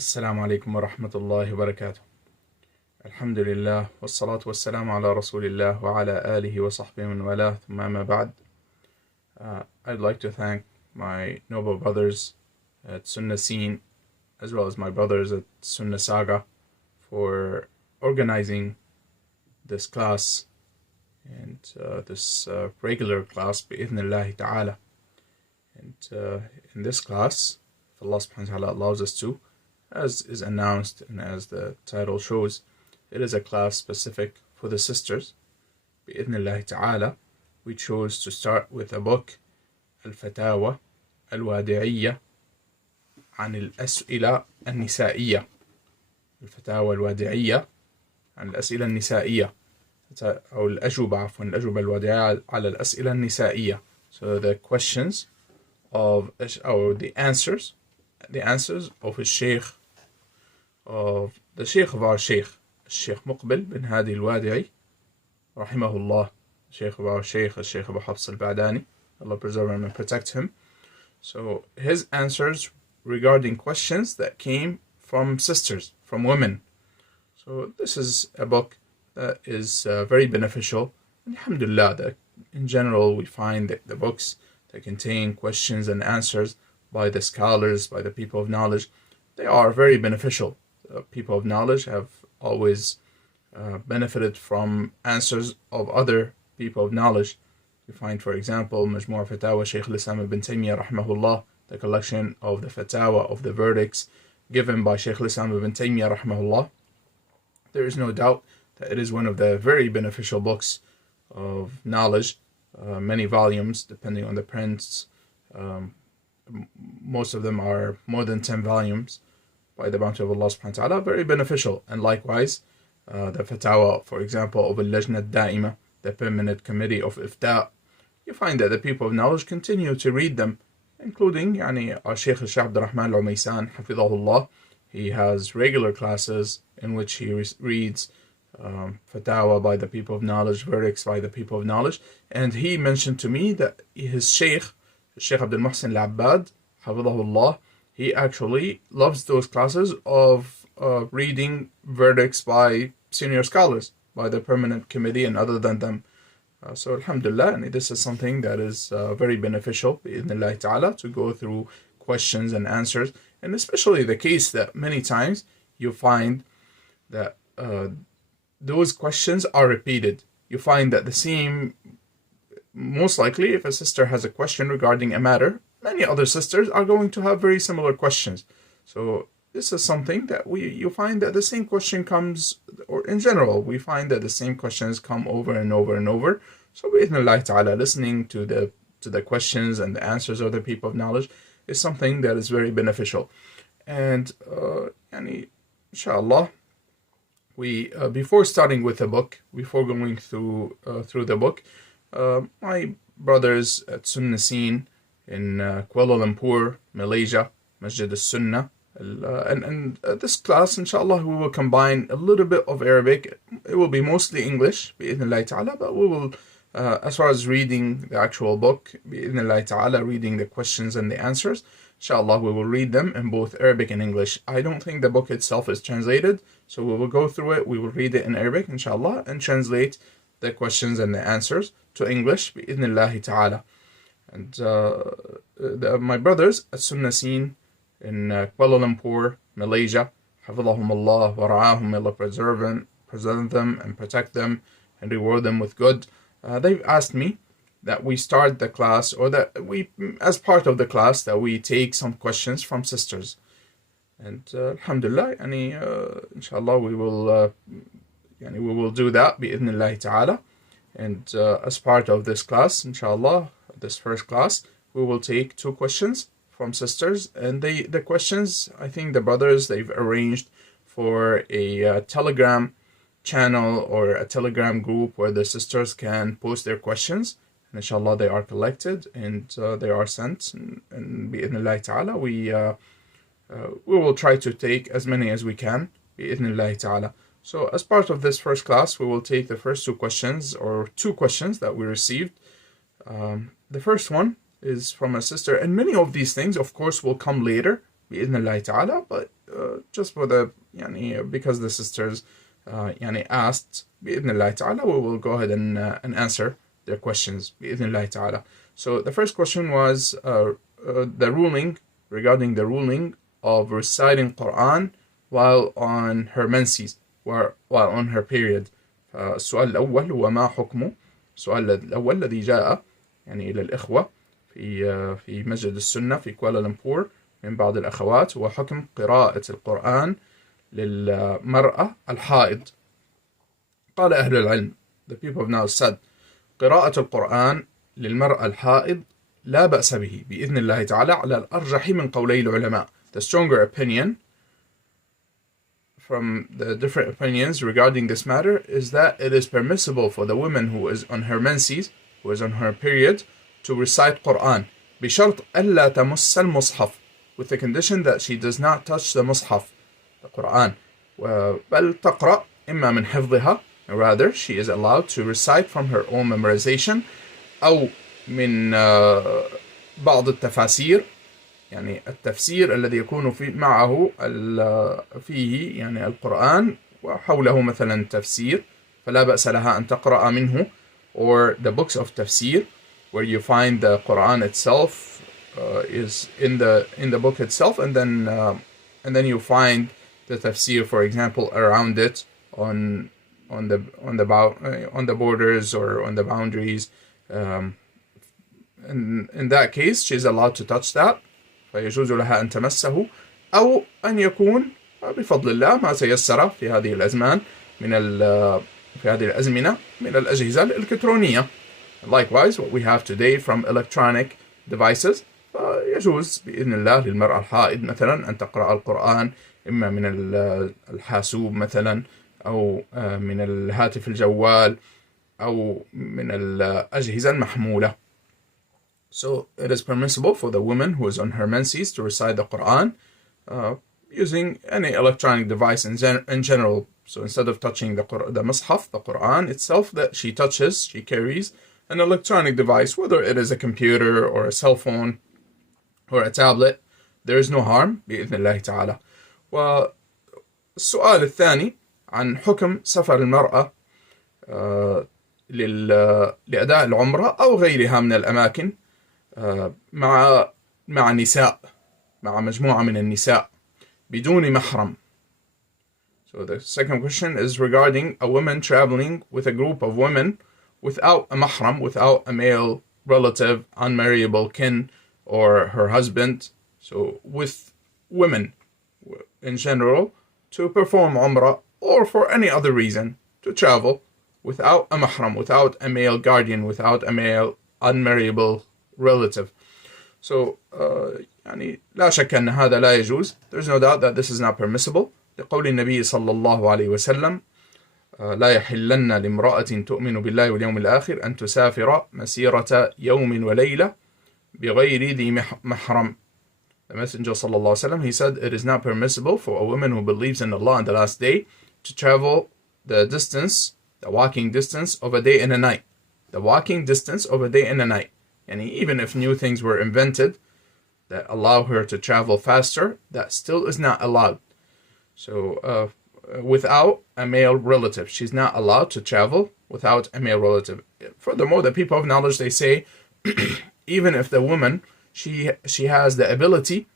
السلام عليكم ورحمة الله وبركاته. الحمد لله والصلاة والسلام على رسول الله وعلى آله وصحبه من والاه ثم أما بعد. I'd like to thank my noble brothers at Sunnah Scene as well as my brothers at Sunnah Saga for organizing this class and this regular class bi'idhnillahi ta'ala. And in this class, if Allah subhanahu wa ta'ala allows us to, as is announced and as the title shows, it is a class specific for the sisters. Bi-idhnillahi ta'ala, we chose to start with a book, al-Fatawa al-Wadi'iyya عن الأسئلة النسائية. الفتاوى الوادعية عن الأسئلة النسائية أو الأجوبة الوادعية على الأسئلة النسائية. So the questions of, or the answers of the Sheikh of our Sheikh, al-Sheikh Muqbil bin Hadi al-Wad'i, rahimahullah, Sheikh of our Sheikh, al-Sheikh Abu Hafs al-Ba'dani, Allah preserve him and protect him. So his answers regarding questions that came from sisters, from women. So this is a book that is very beneficial. Alhamdulillah, that in general we find that the books that contain questions and answers by the scholars, by the people of knowledge, they are very beneficial. People of knowledge have always benefited from answers of other people of knowledge. You find, for example, Majmu' Fatawa Shaykh al-Islam ibn Taymiyyah rahimahullah, the collection of the fatawa, of the verdicts given by Shaykh al-Islam ibn Taymiyyah rahimahullah. There is no doubt that it is one of the very beneficial books of knowledge, many volumes depending on the prints. Most of them are more than 10 volumes by the bounty of Allah subhanahu wa ta'ala, very beneficial. And likewise, the fatawa, for example, of al-Lajna al-Da'ima, the permanent committee of Ifta', you find that the people of knowledge continue to read them, including our Sheikh al-Sheikh Abdul Rahman al-Umaysan, hafidhahullah. He has regular classes in which he reads fatawa by the people of knowledge, verdicts by the people of knowledge. And he mentioned to me that his Sheikh, Sheikh Abdul Muhsin al-Abbad, hafidhahullah, he actually loves those classes of reading verdicts by senior scholars, by the permanent committee and other than them. So alhamdulillah, and this is something that is very beneficial, bi'idhnillahi ta'ala, to go through questions and answers. And especially the case that many times you find that those questions are repeated. You find that the same, most likely if a sister has a question regarding a matter, many other sisters are going to have very similar questions. So this is something that you find that the same question comes, or in general, we find that the same questions come over and over and over. So bi'idhnillahi ta'ala, listening to the questions and the answers of the people of knowledge is something that is very beneficial. And inshallah, we before starting with the book, before going through the book, my brothers at Sunnah Scene in Kuala Lumpur, Malaysia, Masjid al-Sunnah, and this class, inshallah, we will combine a little bit of Arabic. It will be mostly English, bi'idhnillahi ta'ala, but we will, as far as reading the actual book, bi'idhnillahi ta'ala, reading the questions and the answers, inshallah, we will read them in both Arabic and English. I don't think the book itself is translated, so we will go through it, we will read it in Arabic, inshallah, and translate the questions and the answers to English, bi'idhnillahi ta'ala. And my brothers at Sunnah Scene in Kuala Lumpur, Malaysia, hafidhahumullah wa ra'ahum, Allah preserve them and protect them and reward them with good. They've asked me that we start the class, or that we, as part of the class, that we take some questions from sisters. And alhamdulillah, inshallah, we will do that bi'idhnillahi ta'ala. And as part of this class, inshallah, this first class, we will take 2 questions from sisters. And the questions, I think the brothers, they've arranged for a Telegram channel or a Telegram group where the sisters can post their questions. And inshallah, they are collected and they are sent. And bi'idhnillahi ta'ala, we will try to take as many as we can, bi'idhnillahi ta'ala. So as part of this first class, we will take the first 2 questions, or 2 questions that we received. The first one is from a sister, and many of these things, of course, will come later بإذن ta'ala, but just for the because the sisters asked بإذن ta'ala, we will go ahead and answer their questions بإذن ta'ala. So the first question was the ruling regarding the ruling of reciting Quran while on her menses, while on her period. السؤال الأول هو ما حكمه. السؤال الأول الذي جاء إلى الإخوة في مسجد السنة في كوالالمبور من بعض الأخوات هو حكم قراءة القرآن للمرأة الحائض. قال أهل العلم, the people have now said, قراءة القرآن للمرأة الحائض لا بأس به بإذن الله تعالى على الأرجح من قولي العلماء. The stronger opinion from the different opinions regarding this matter is that it is permissible for the woman who is on her menses, who is on her period, to recite Quran بشرط ألا تمس المصحف, with the condition that she does not touch the mushaf, the Quran. بل تقرأ إما من حفظها, rather she is allowed to recite from her own memorization, أو من بعض التفاسير, التفسير الذي يكون معه فيه القرآن وحوله مثلا تفسير, فلا بأس لها أن تقرأ منه, or the books of tafsir where you find the Quran itself is in the book itself, and then you find the tafsir, for example, around it on the borders or on the boundaries. In that case, she is allowed to touch that. فيجوز لها أن تمسه, أو أن يكون بفضل الله ما تيسر في هذه الأزمان في هذه الأزمنة من الأجهزة الإلكترونية. Likewise, what we have today from electronic devices, يجوز بإذن الله للمرأة الحائض مثلا أن تقرأ القرآن إما من الحاسوب مثلا, أو من الهاتف الجوال, أو من الأجهزة المحمولة. So it is permissible for the woman who is on her menses to recite the Quran using any electronic device in general. So instead of touching the mushaf, the Quran itself that she touches, she carries an electronic device, whether it is a computer or a cell phone or a tablet. There is no harm بإذن الله تعالى. والسؤال الثاني عن حكم سفر المرأة لأداء العمرة أو غيرها من الأماكن مع نساء, مع مجموعة من النساء بدون محرم. So the second question is regarding a woman traveling with a group of women without a mahram, without a male relative, unmarriable kin, or her husband. So with women in general to perform umrah, or for any other reason to travel without a mahram, without a male guardian, without a male unmarriable relative. So لا شك أن هذا لا يجوز. There's no doubt that this is not permissible. لقول النبي صلى الله عليه وسلم لا يحلن لامرأة تؤمن بالله واليوم الآخر أن تسافر مسيرة يوم وليلة بغير ذي محرم. The Messenger صلى الله عليه وسلم, he said, it is not permissible for a woman who believes in Allah and the last day to travel the distance, the walking distance of a day and a night. The walking distance of a day and a night. And even if new things were invented that allow her to travel faster, that still is not allowed. So without a male relative, she's not allowed to travel without a male relative. Furthermore, the people of knowledge, they say, even if the woman, she has the ability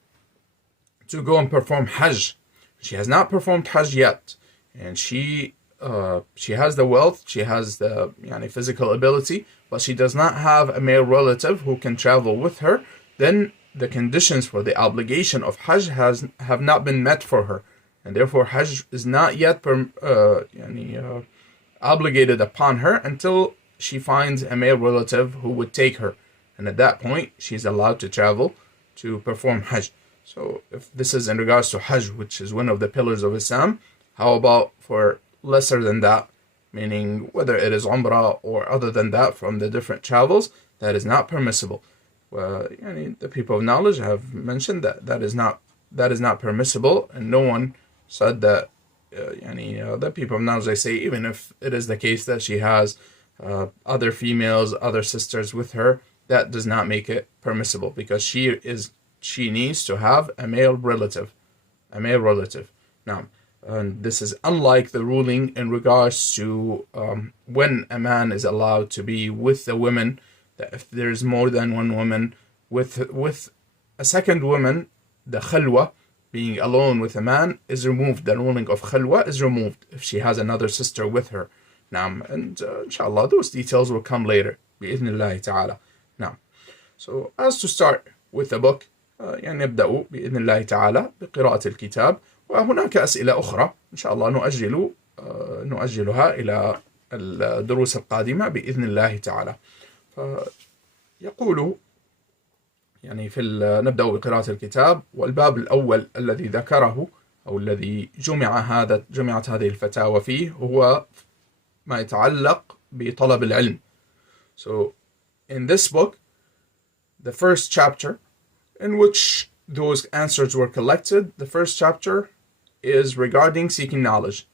to go and perform Hajj, she has not performed Hajj yet, and she has the wealth, she has the physical ability, but she does not have a male relative who can travel with her, then the conditions for the obligation of Hajj have not been met for her, and therefore Hajj is not yet obligated upon her until she finds a male relative who would take her, and at that point she's allowed to travel to perform Hajj. So if this is in regards to Hajj, which is one of the pillars of Islam, how about for lesser than that, meaning whether it is Umrah or other than that from the different travels, that is not permissible. The people of knowledge have mentioned that is not permissible, and no one said that. The people of knowledge, they say, even if it is the case that she has other females, other sisters with her, that does not make it permissible, because she is she needs to have a male relative. A male relative. Now, and this is unlike the ruling in regards to when a man is allowed to be with the women, that if there's more than one woman, with a second woman, the khalwa, being alone with a man, is removed. The ruling of khalwa is removed if she has another sister with her. Now, and inshallah, those details will come later, بإذن ta'ala. Now, so as to start with the book, يعني نبدأ بإذن الله تعالى بقراءة الكتاب، وهناك أسئلة أخرى إن شاء الله نؤجلها إلى الدروس القادمة بإذن الله تعالى. فيقول يعني نبدأ بقراءة الكتاب، والباب الأول الذي ذكره أو الذي جمعت هذه الفتاوى فيه هو ما يتعلق بطلب العلم. So in this book, the first chapter in which those answers were collected, the first chapter is regarding seeking knowledge.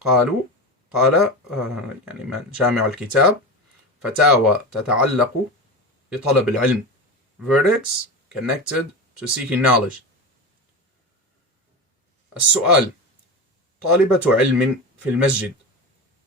قال يعني من جامع الكتاب فتاوى تتعلق بطلب العلم, verdicts connected to seeking knowledge. السؤال: طالبة علم في المسجد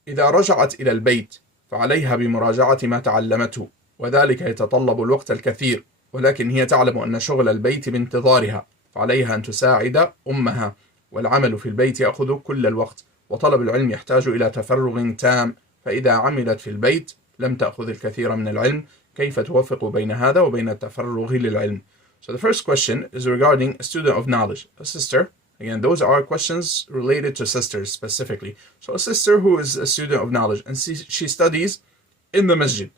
إذا رجعت إلى البيت فعليها بمراجعة ما تعلمته، وذلك يتطلب الوقت الكثير، ولكن هي تعلم أن شغل البيت بانتظارها، فعليها أن تساعد أمها، والعمل في البيت يأخذ كل الوقت، وطلب العلم يحتاج إلى تفرغ تام، فإذا عملت في البيت لم تأخذ الكثير من العلم، كيف توفق بين هذا وبين التفرغ للعلم? So the first question is regarding a student of knowledge, a sister. Again, those are questions related to sisters specifically. So a sister who is a student of knowledge and she studies in the masjid.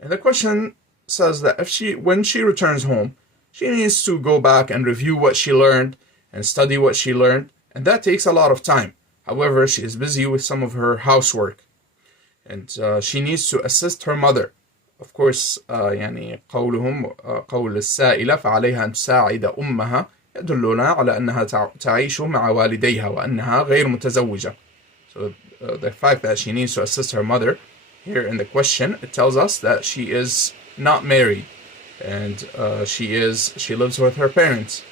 And the question says that when she returns home, she needs to go back and review what she learned and study what she learned. And that takes a lot of time. However, she is busy with some of her housework. And she needs to assist her mother. Of course, يعني قول السائلة فعليها أن تساعد أمها يدلنا على أنها تعيش مع والديها وأنها غير متزوجة. So the fact that she needs to assist her mother here in the question, it tells us that she is not married and she lives with her parents.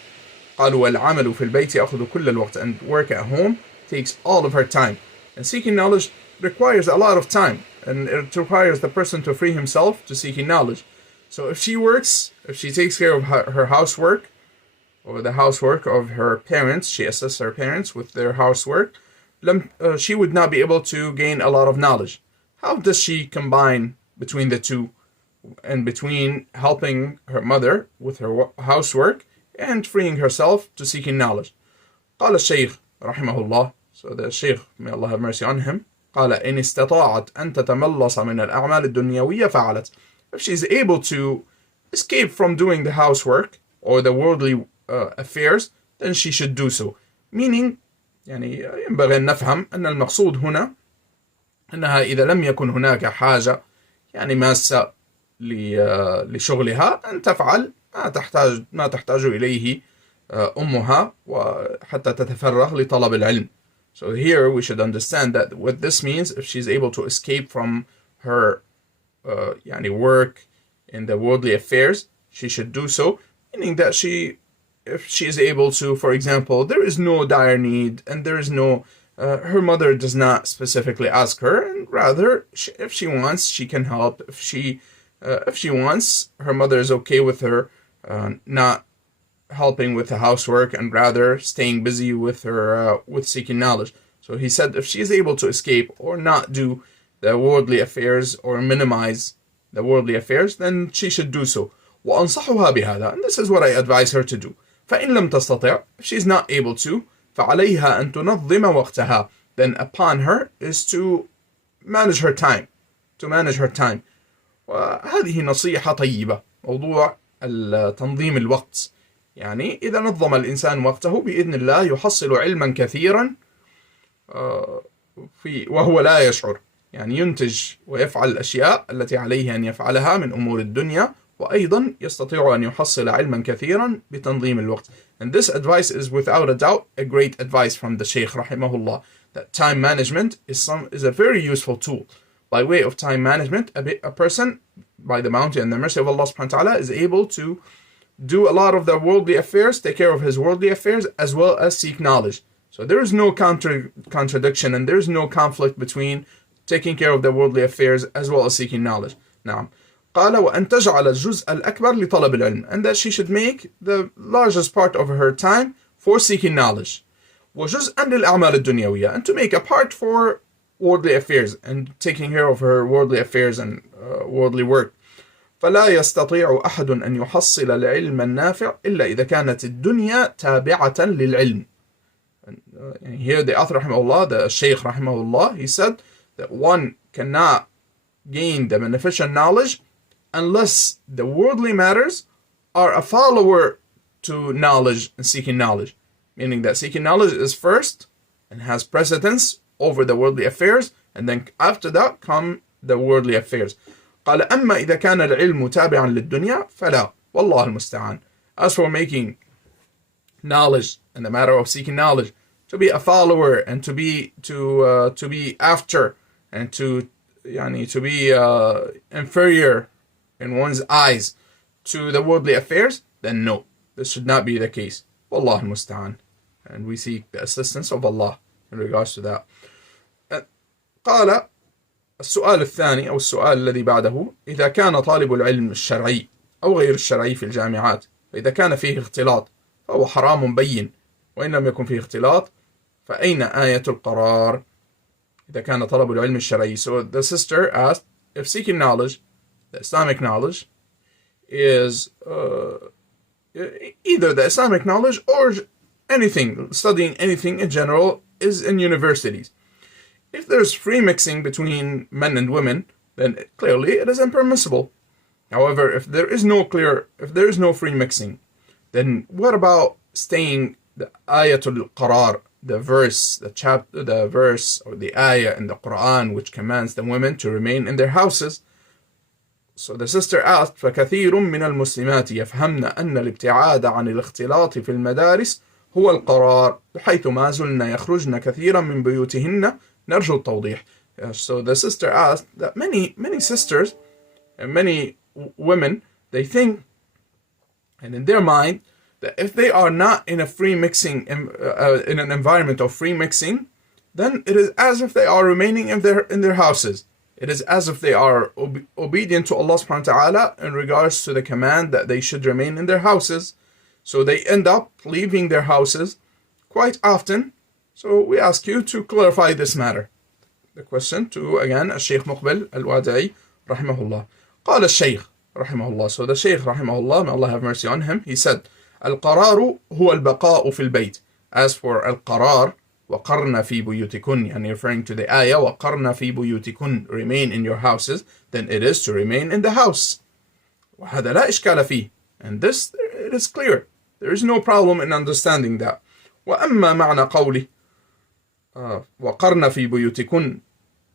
قالوا والعمل في البيت يأخذ كل الوقت, and work at home takes all of her time. And seeking knowledge requires a lot of time, and it requires the person to free himself to seeking knowledge. So if she works, if she takes care of her housework or the housework of her parents, she assists her parents with their housework, she would not be able to gain a lot of knowledge. How does she combine between the two and between helping her mother with her housework and freeing herself to seeking knowledge? قال الشيخ rahimahullah, so the Sheikh, may Allah have mercy on him, قال إن استطاعت أن تتملص من الأعمال الدنيوية فعلت. If she's able to escape from doing the housework or the worldly affairs, then she should do so. Meaning, يعني ينبغي أن نفهم أن المقصود هنا أنها إذا لم يكن هناك حاجة يعني ماسة لشغلها أن تفعل ما تحتاج إليه أمها وحتى تتفرغ لطلب العلم. So here we should understand that what this means, if she's able to escape from her يعني work in the worldly affairs, she should do so, meaning that if she is able to, for example, there is no dire need and there is no, her mother does not specifically ask her, and rather, if she wants, she can help. If she wants, her mother is okay with her not helping with the housework and rather staying busy with her with seeking knowledge. So he said if she is able to escape or not do the worldly affairs or minimize the worldly affairs, then she should do so. وأنصحها بهذا, and this is what I advise her to do. فإن لم تستطع, if she is not able to, فعليها أن تنظم وقتها, then upon her is to manage her time. وهذه نصيحة طيبة. موضوع تنظيم الوقت, يعني إذا نظم الإنسان وقته بإذن الله يحصل علما كثيرا وهو لا يشعر, يعني ينتج ويفعل الأشياء التي عليه أن يفعلها من أمور الدنيا, وأيضا يستطيع أن يحصل علما كثيرا بتنظيم الوقت. And this advice is without a doubt a great advice from the Sheikh rahimahullah, that time management is a very useful tool. By way of time management, a person, by the bounty and the mercy of Allah subhanahu wa ta'ala, is able to do a lot of the worldly affairs, take care of his worldly affairs, as well as seek knowledge. So there is no contradiction and there is no conflict between taking care of the worldly affairs as well as seeking knowledge. Now, قال وأن تجعل الجزء الأكبر لطلب العلم, and that she should make the largest part of her time for seeking knowledge. وجزءا للأعمال الدنيوية, and to make a part for worldly affairs and taking care of her worldly affairs and worldly work. فلا يستطيع أحد أن يحصل العلم النافع إلا إذا كانت الدنيا تابعة للعلم. And here the author rahimahullah, the Sheikh rahimahullah, he said that one cannot gain the beneficial knowledge unless the worldly matters are a follower to knowledge and seeking knowledge. Meaning that seeking knowledge is first and has precedence over the worldly affairs, and then after that come the worldly affairs. قال أما إذا كان العلم تابعا للدنيا فلا والله المستعان. As for making knowledge and the matter of seeking knowledge to be a follower and to be after and to be inferior in one's eyes to the worldly affairs, then no, this should not be the case. Wallahu al-musta'an. And we seek the assistance of Allah in regards to that. قال السؤال الثاني أو السؤال الذي بعده: إذا كان طالب العلم الشرعي أو غير الشرعي في الجامعات، فإذا كان فيه اختلاط فهو حرام بين، وإن لم يكن فيه اختلاط فأين آية القرار؟ إذا كان طلب العلم الشرعي. So the sister asked if seeking knowledge, the Islamic knowledge, is either the Islamic knowledge or anything, studying anything in general, is in universities. If there's free mixing between men and women, then clearly it is impermissible. However, if there is no free mixing, then what about staying the ayatul qarar, the verse, the verse or the ayah in the Quran which commands the women to remain in their houses? So the sister asked: فكثير من المسلمات يفهمن أن الابتعاد عن الاختلاط في المدارس هو القرار بحيث ما زلن يخرجن كثيرا من بيوتهن نرجو التوضيح. So the sister asked that many sisters and many women, they think, and in their mind, that if they are not in a free mixing, in an environment of free mixing, then it is as if they are remaining in their houses. It is as if they are obedient to Allah subhanahu wa ta'ala in regards to the command that they should remain in their houses. So they end up leaving their houses quite often. So we ask you to clarify this matter. The question to, again, al-Sheikh Muqbil al-Wad'i rahimahullah. قال الشيخ rahimahullah. So the Sheikh rahimahullah, may Allah have mercy on him, he said: القرار هو البقاء في البيت. As for al-qarar, وقرن في بيوتكن, and referring to the ayah, وقرن في بيوتكن, remain in your houses, then it is to remain in the house. وهذا لا إشكال فيه. And this, it is clear. There is no problem in understanding that. وأما معنى قوله وقرن في بيوتكن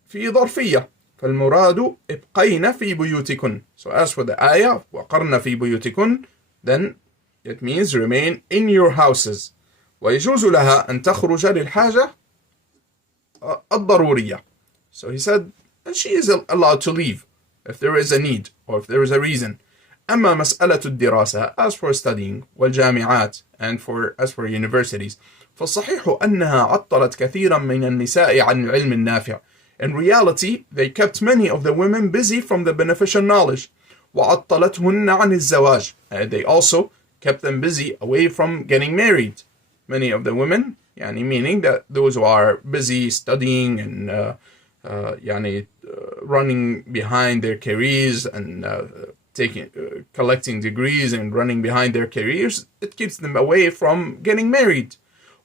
في ظرفية فالمراد ابقين في بيوتكن. So as for the ayah وقرن في بيوتكن, then it means remain in your houses. ويجوز لها أن تخرج للحاجة الضرورية. So he said, and she is allowed to leave if there is a need or if there is a reason. أما مسألة الدراسة, as for studying, والجامعات, and as for universities, فالصحيح أنها عطلت كثيرا من النساء عن العلم النافع. In reality, they kept many of the women busy from the beneficial knowledge. وعطلتهن عن الزواج. They also kept them busy away from getting married. Many of the women, meaning that those who are busy studying and running behind their careers and collecting degrees and running behind their careers, it keeps them away from getting married.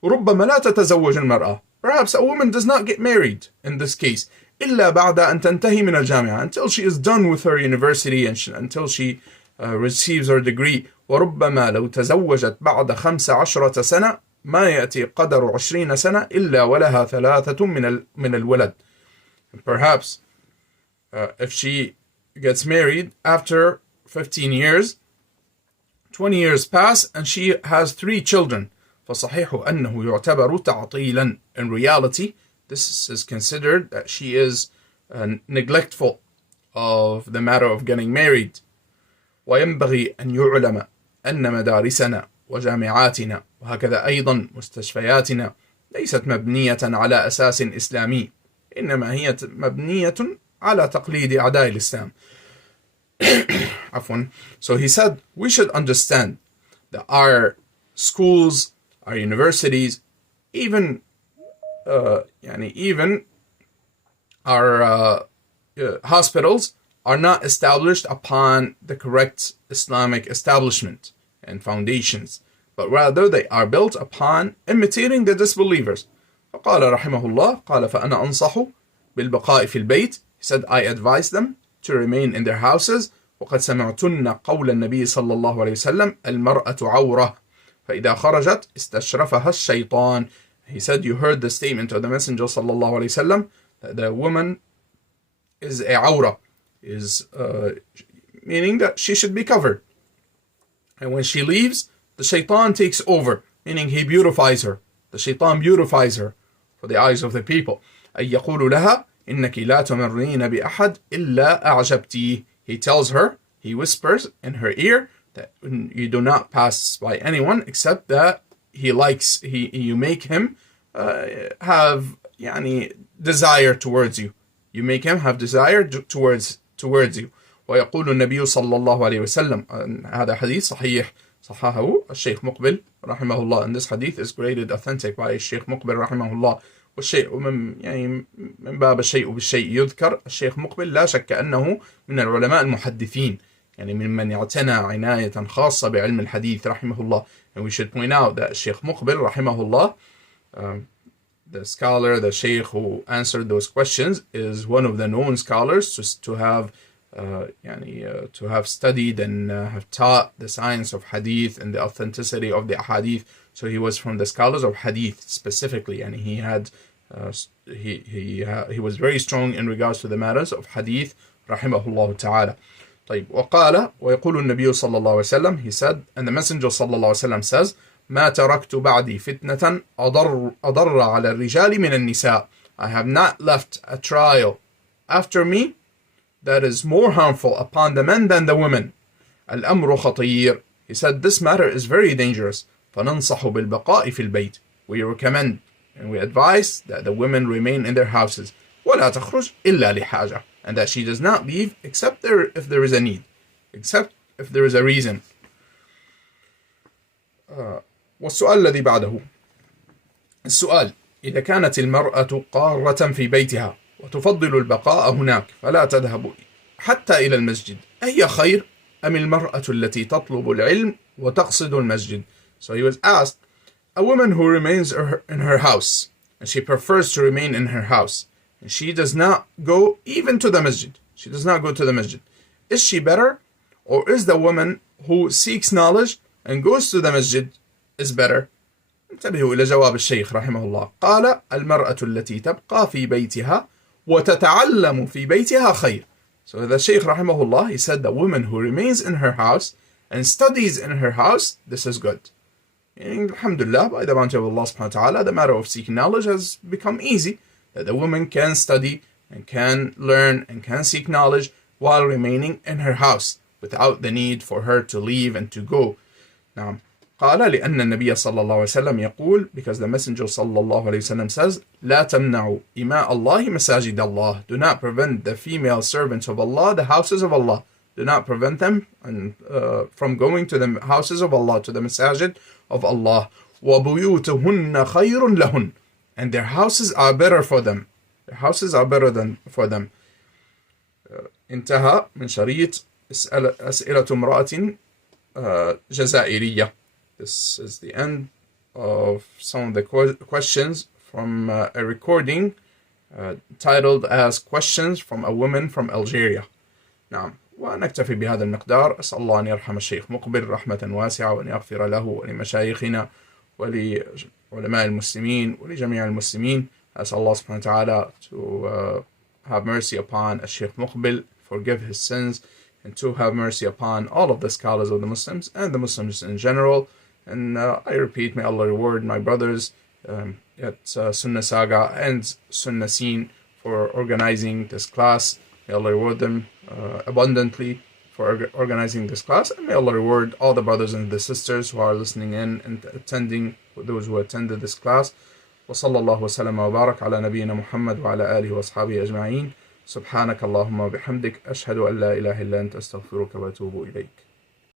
ربما لا تتزوج المرأة. Perhaps a woman does not get married in this case إلا بعد أن تنتهي من الجامعة, until she is done with her university and until she receives her degree. وربما لو تزوجت بعد 15 سنة ما يأتي قدر 20 سنة إلا ولها 3 من الولد. Perhaps if she gets married after 15 years, 20 years pass and she has 3 children. فصحيح أنه يعتبر تعطيلا. In reality, this is considered that she is neglectful of the matter of getting married. وينبغي أن يعلم أن مدارسنا وجامعاتنا وهكذا أيضا مستشفياتنا ليست مبنية على أساس إسلامي، إنما هي مبنية على تقليد أعداء الإسلام. So he said we should understand that our schools, our universities, even our hospitals are not established upon the correct Islamic establishment and foundations, but rather they are built upon imitating the disbelievers. فقال رحمه الله قال فأنا أنصح بالبقاء في البيت. He said, I advise them to remain in their houses. وقد سمعتن قول النبي صلى الله عليه وسلم المرأة عورة فإذا خرجت استشرفها الشيطان. He said, you heard the statement of the Messenger صلى الله عليه وسلم that the woman is a awra, is meaning that she should be covered. And when she leaves, the shaitan takes over, meaning he beautifies her. The shaitan beautifies her for the eyes of the people. أي يقول لها إنك لا تمرين بأحد إلا أعجبتيه. He tells her, he whispers in her ear that you do not pass by anyone except that he likes, you make him have desire towards you. You make him have desire towards you. ويقول النبي صلى الله عليه وسلم, هذا حديث صحيح صححه al-Sheikh Muqbil rahimahullah, and this hadith is graded authentic by al-Sheikh Muqbil rahimahullah. والشيء من باب الشيء بالشيء يذكر. الشيخ مقبل لا شك أنه من العلماء المحدثين, ممن اعتنى عناية خاصة بعلم الحديث رحمه الله. And we should point out that Sheikh Muqbil rahimahullah, the scholar, the Sheikh who answered those questions, is one of the known scholars to have studied and have taught the science of hadith and the authenticity of the hadith. So he was from the scholars of hadith specifically, and he had he was very strong in regards to the matters of hadith rahimahullah ta'ala. طيب وقال ويقول النبي صلى الله عليه وسلم, he said, and the Messenger صلى الله عليه وسلم says, ما تركت بعدي فتنة أضر على الرجال من النساء. I have not left a trial after me that is more harmful upon the men than the women. الأمر خطير. He said, this matter is very dangerous. فننصح بالبقاء في البيت. We recommend and we advise that the women remain in their houses. ولا تخرج إلا لحاجة. And that she does not leave except if there is a need, except if there is a reason. والسؤال الذي بعده, السؤال: إذا كانت المرأة قارة في بيتها وتفضل البقاء هناك فلا تذهب حتى إلى المسجد، أهي خير أم المرأة التي تطلب العلم وتقصد المسجد? So he was asked, a woman who remains in her house and she prefers to remain in her house and she does not go even to the masjid, she does not go to the masjid, is she better, or is the woman who seeks knowledge and goes to the masjid is better? انتبهوا إلى جواب الشيخ رحمه الله. قال المرأة التي تبقى في بيتها وتتعلم في بيتها خير. So the Sheikh rahimahullah, he said the woman who remains in her house and studies in her house, this is good. And alhamdulillah, by the bounty of Allah subhanahu wa ta'ala, the matter of seeking knowledge has become easy, that the woman can study and can learn and can seek knowledge while remaining in her house without the need for her to leave and to go. Now, قال لأن النبي صلى الله عليه وسلم يقول, because the Messenger صلى الله عليه وسلم says, لا تمنعوا إماء الله مساجد الله. Do not prevent the female servants of Allah, the houses of Allah. Do not prevent them from going to the houses of Allah, to the masajid of Allah. وَبُيُوتُهُنَّ خَيْرٌ لَهُنْ. And their houses are better for them. Their houses are better than for them. انتهى من شريط أسئلة امرأة جزائرية. This is the end of some of the questions from a recording titled as Questions from a Woman from Algeria. نعم. ونكتفي بهذا المقدار. أسأل الله أن يرحم الشيخ مقبل رحمة واسعة وأن يغفر له ولمشايخنا ولعلماء المسلمين ولجميع المسلمين. أسأل الله سبحانه وتعالى to have mercy upon al-Sheikh Muqbil, forgive his sins, and to have mercy upon all of the scholars of the Muslims and the Muslims in general. And I repeat, may Allah reward my brothers at Sunnah Saga and Sunnah Scene for organizing this class. May Allah reward them abundantly for organizing this class, and may Allah reward all the brothers and the sisters who are listening in and attending, those who attended this class. وصلى الله وسلم وبارك على نبينا محمد وعلى آله وأصحابه أجمعين. سبحانك اللهم وبحمدك أشهد أن لا إله إلا أنت أستغفرك وأتوب إليك.